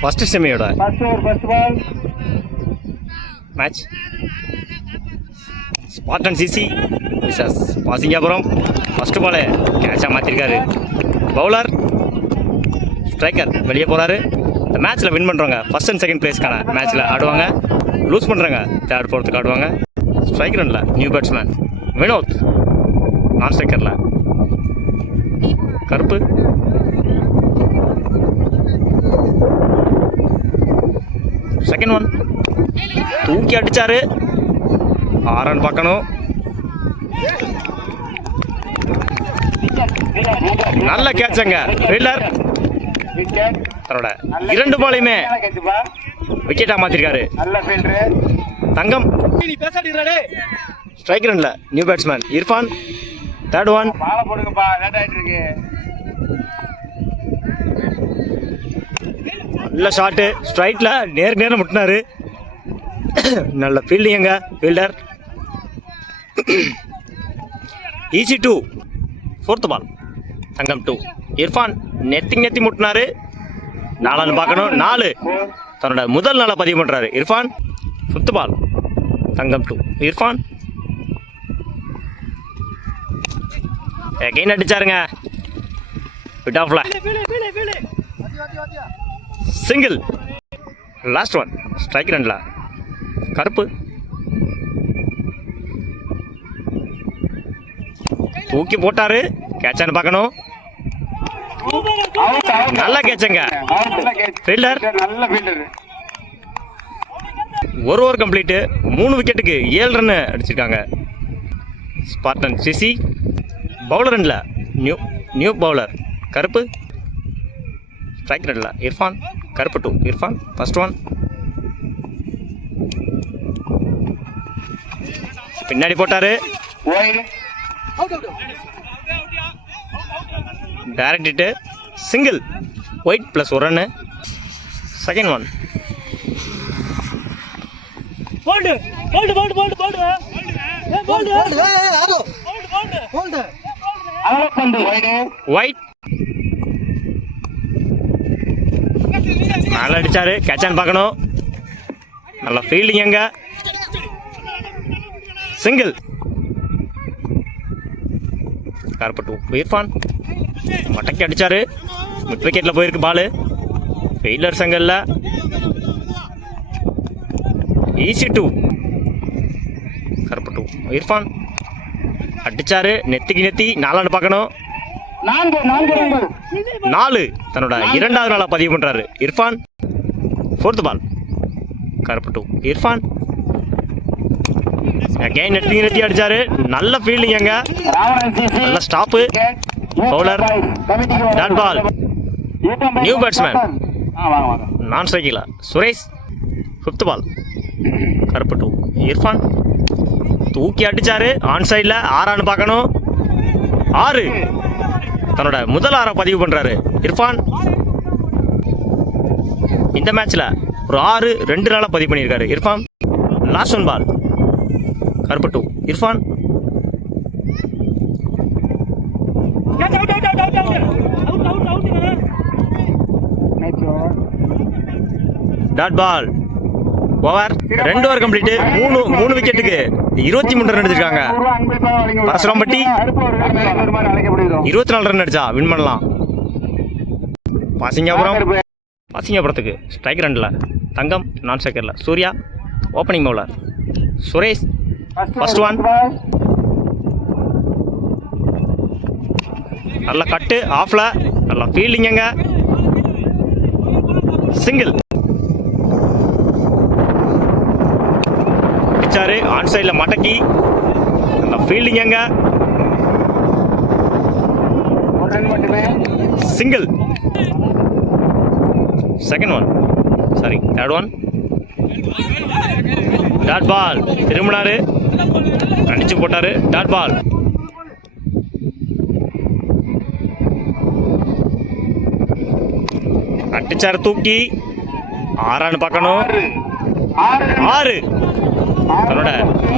First செமியோட match Spartan CC Pasingapuram. First ball கேட்சாக மாற்றிருக்காரு. பவுலர் ஸ்ட்ரைக்கர் வெளியே போகிறாரு. இந்த மேட்ச்சில் வின் பண்ணுறவங்க ஃபர்ஸ்ட் அண்ட் செகண்ட் பிளேஸ்க்கான மேட்ச்சில் ஆடுவாங்க. லூஸ் பண்ணுறவங்க தேர்ட் ஃபோர்த்துக்கு ஆடுவாங்க. ஸ்ட்ரைக்கர் இல்லை நியூ பேட்ஸ்மேன் வினோத். நான் ஸ்ட்ரைக்கரில் கருப்பு. செகண்ட் ஒன் தூக்கி அடிச்சாரு. 6 ரன் பார்க்கணும். நல்ல கேட்சங்க. ஃபீல்டர் தன்னோட 2 பாலையுமே விக்கெட்டா மாத்திருக்காரு. தங்கம். ஸ்ட்ரைக்கர் இல்ல new batsman Irfan. Third one நல்ல ஷாட்டு. ஸ்ட்ரைட்ல நேர் முட்டினாரு. நல்ல ஃபீல்டிங்க ஃபீல்டர். ஈஸி 2 4th பால் தங்கம் 2. இர்ஃபான் நெத்தி முட்டினாரு. 4 ரன் பார்க்கணும். 4 தன்னோட முதல் நாளை பதிவு பண்ணுறாரு Irfan. 5th ball Thangam 2. Irfan again அடிச்சாருங்க. பிட் ஆஃப்ல சிங்கிள். லாஸ்ட் ஒன் ஸ்ட்ரைக் ரன்ல கருப்பு. தூக்கி போட்டாரு. கேட்சான்னு பார்க்கணும். நல்ல கேட்சங்க ஃபீல்டர். ஒரு ஓவர் கம்ப்ளீட்டு. 3 விக்கெட்டுக்கு 7 ரன் அடிச்சிருக்காங்க ஸ்பார்டன் சிசி. பவுலர் ரன்ல நியூ பவுலர் கருப்பு. ஸ்ட்ரைக் ரன்ல இர்ஃபான். கருப்பு 2 இர்ஃபான். ஃபர்ஸ்ட் ஒன் பின்னாடி போட்டாரு. Direct hit single. Wide plus 1 run. Second one wide நல்லா அடிச்சாரு. கேட்சான்னு பார்க்கணும். நல்லா ஃபீல்டிங் எங்க சிங்கிள். கருப்பு 2 இர்ஃபான் மடக்கி அடிச்சாரு. மிட் விக்கெட்டில் போயிருக்கு பாலு. ஃபெயிலர் சங்கல்ல ஈஸி 2 கருப்பு 2 இர்ஃபான் அடிச்சாரு. நெத்தி 4 ரன் பார்க்கணும். 4 தன்னோட 2வது நாளா பதிவு பண்றாரு இர்ஃபான். 4th பால் கருப்பு 2 இர்ஃபான் அகைன் நெத்தி அடிச்சாரு. நல்ல ஃபீல்டிங் எங்க. நல்ல stop. Bowler dot ball. New batsman non ஸ்ட்ரைக்கில் சுரேஷ். 5th பால் கருப்பு 2 இர்ஃபான் தூக்கி அடிச்சாரு. ஆன் சைடில் 6 ரன் பார்க்கணும். 6 தன்னோட முதல் 6 பதிவு பண்றாரு இர்ஃபான். இந்த மேட்ச்ல ஒரு 6 2 நாளா பதிவு பண்ணியிருக்காரு Irfan. Last one ball Karuppu 2 Irfan. Dot ball over. 2 over complete. 3 விக்கெட்டுக்கு 23 ரன் அடிச்சிருக்காங்க. பரசுராம்பட்டி 24 ரன் அடிச்சா வின் பண்ணலாம். பாசிங்காபுரத்துக்கு ஸ்ட்ரைக் ரன்ல தங்கம். நான் ஸ்ட்ரைக்கர்ல Surya. Opening bowler Suresh. First one நல்ல கட்டு ஆஃப்ல. நல்ல ஃபீல்டிங்க சிங்கிள். அடிச்சாரு. ஆன் சைடில் மடக்கி நல்ல fielding single. Second one third one dot ball. திரும்பினாரு. அடிச்சு போட்டாரு. Dot ball. அடிச்சாரு தூக்கி. 6 ரன் பார்க்கணும். 6 தன்னோட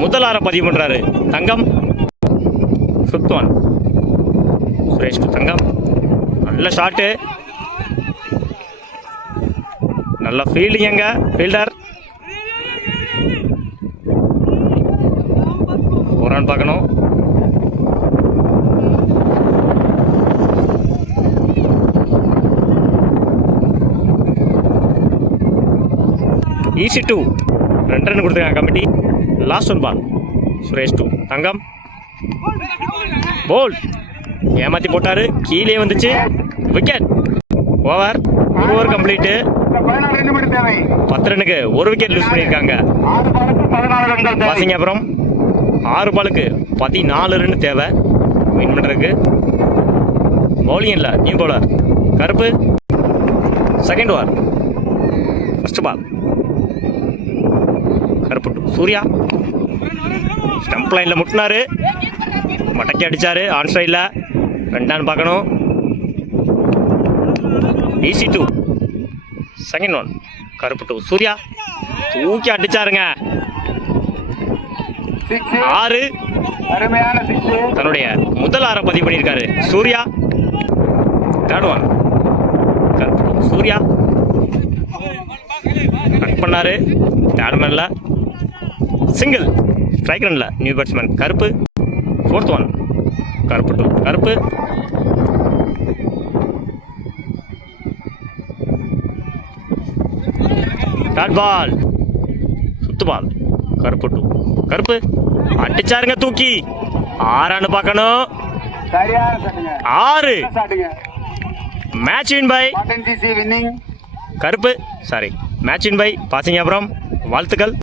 முதல் 6 பதிவு பண்றாரு தங்கம். 5th ஒன் சுரேஷ் தங்கம். நல்ல ஷாட்டு. நல்ல ஃபீல்டிங் எங்க ஃபீல்டர் ஒரு ரன் பார்க்கணும். ஈஸி 2 2 ரன் கொடுத்துருக்காங்க கமிட்டி. லாஸ்ட் ஒன் பால் சுரேஷ் 2 தங்கம் போல் ஏமாத்தி போட்டாரு, கீழே வந்துச்சு, விக்கெட். ஓவர், ஒரு ஓவர் கம்ப்ளீட்டு. 10 ரன்னுக்கு ஒரு விக்கெட் லூஸ் பண்ணியிருக்காங்க. பாசிங்க அப்புறம் 6 பாலுக்கு 14 ரன் தேவை வின் பண்ணுறதுக்கு. பவுலிங் இல்லை, நியூ பவுலர் கருப்பு. Second over, first ball Karuppu 2 Surya stump லைனில் முட்டினாரு, மடக்கி அடித்தார். ஆன் சைடில் 2 ரன் பார்க்கணும். ஈஸி 2 செகண்ட் ஒன் கருப்பு 2 சூர்யா தூக்கி அடிச்சாருங்க. 6 தன்னுடைய முதல் 6 பதிவு பண்ணியிருக்காரு சூர்யா. தேர்ட் ஒன் கருப்பு 2 சூர்யா கட் பண்ணாரு. தேர்ட் மேனில் சிங்கிள் ஸ்ட்ரைக் ரனில் நியூ பேட்ஸ்மேன் கருப்பு. ஃபோர்த் ஒன் கருப்பு 2 கருப்பு. டாட் பால் சுத்து பால் கருப்பு 2 கருப்பு அடிச்சாருங்க தூக்கி. 6 பார்க்கணும். 6 மேட்ச் வின் பை கருப்பு. சாரி, மேட்ச் வின் பை பாசிங்க அப்புறம் வாழ்த்துக்கள்.